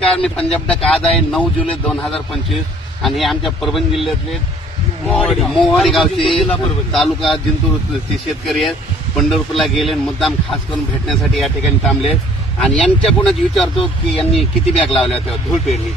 नमस्कार मी पंजाब डक आज आहे नऊ जुलै दोन हजार पंचवीस आणि आमच्या परभणी जिल्ह्यातले मोवाडी गावचे तालुका जिंतूरचे शेतकरी आहेत पंढरपूरला गेले मुद्दाम खास करून भेटण्यासाठी या ठिकाणी थांबले आणि यांच्या यांच्याकडूनच विचारतो की यांनी किती बॅग लावल्या त्या धूळ पेरणी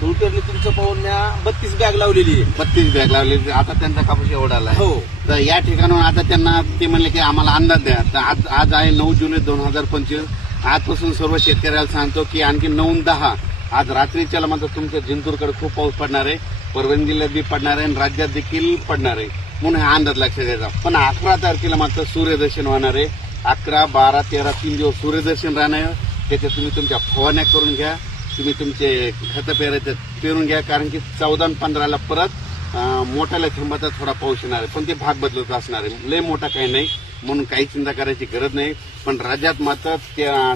धूळ पेरणी तुमच्या पाहुण्या बत्तीस बॅग लावलेली आहे बत्तीस बॅग लावलेली आता त्यांचा कापूस एवढा आला हो तर या ठिकाणून आता त्यांना ते म्हणले की आम्हाला अंदाज द्या तर आज आज आहे नऊ जुलै दोन हजार पंचवीस आजपासून सर्व शेतकऱ्याला सांगतो की आणखी नऊ दहा आज रात्रीच्या मात्र तुमच्या जिंतूरकडे खूप पाऊस पडणार आहे परभणी जिल्ह्यात बी पडणार आहे आणि राज्यात देखील पडणार आहे म्हणून हा अंदाज लक्षात द्यायचा पण अकरा तारखेला मात्र सूर्यदर्शन होणार आहे अकरा बारा तेरा तीन दिवस सूर्यदर्शन राहणार त्याच्यात तुम्ही तुमच्या फवारण्या करून घ्या तुम्ही तुमचे खतं पेरायचं पेरून घ्या कारण की चौदा आणि पंधराला परत मोठ्याला थांबाचा थोडा पाऊस येणार आहे पण ते भाग बदलत असणार आहे लय मोठा काही नाही म्हणून काही चिंता करायची गरज नाही पण राज्यात मात्र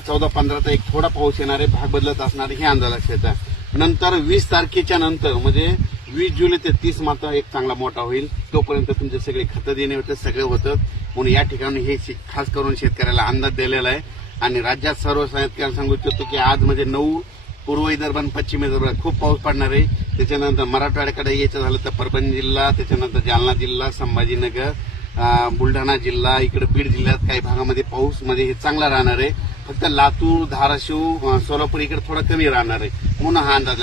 चौदा पंधराचा एक थोडा पाऊस येणार आहे भाग बदलत असणार हे अंदाज लक्षात नंतर वीस तारखेच्या नंतर म्हणजे वीस जुलै ते तीस मात्र एक चांगला मोठा होईल तोपर्यंत तुमचे सगळे खतं देणे होते सगळे होतं म्हणून या ठिकाणी हे खास करून शेतकऱ्याला अंदाज दिलेला आहे आणि राज्यात सर्व शेतकऱ्यांना सांगू इच्छितो की आज म्हणजे नऊ पूर्व विदर्भ पश्चिम विदर्भात खूप पाऊस पडणार आहे त्याच्यानंतर मराठवाड्याकडे यायचं झालं तर परभणी जिल्हा त्याच्यानंतर जालना जिल्हा संभाजीनगर बुलढाणा जिल्हा इकडे बीड जिल्ह्यात काही भागामध्ये पाऊस म्हणजे हे चांगला राहणार आहे फक्त लातूर धाराशिव सोलापूर इकडे थोडा कमी राहणार आहे म्हणून हा अंदाज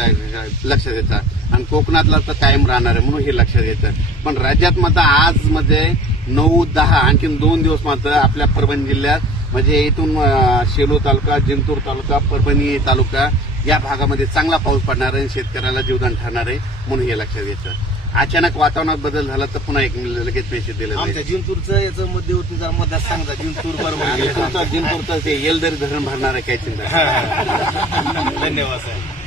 लक्षात घ्यायचा आणि कोकणातला तर कायम राहणार आहे म्हणून हे लक्षात घ्यायचं पण राज्यात मात्र आज मध्ये म्हणजे नऊ दहा आणखीन दोन दिवस मात्र आपल्या परभणी जिल्ह्यात म्हणजे इथून शेलो तालुका जिंतूर तालुका परभणी तालुका या भागामध्ये चांगला पाऊस पडणार आहे शेतकऱ्याला जीवदान ठरणार आहे म्हणून हे लक्षात घ्यायचं अचानक वातावरणात बदल झाला तर पुन्हा एक लगेच पैसे दिले आमच्या जिंतूरचं याचं मध्यवर्ती जरा मध्यात सांगता जिंतूर बरोबर जिंतूरचं ते येलदरी धरण भरणार आहे काय धन्यवाद साहेब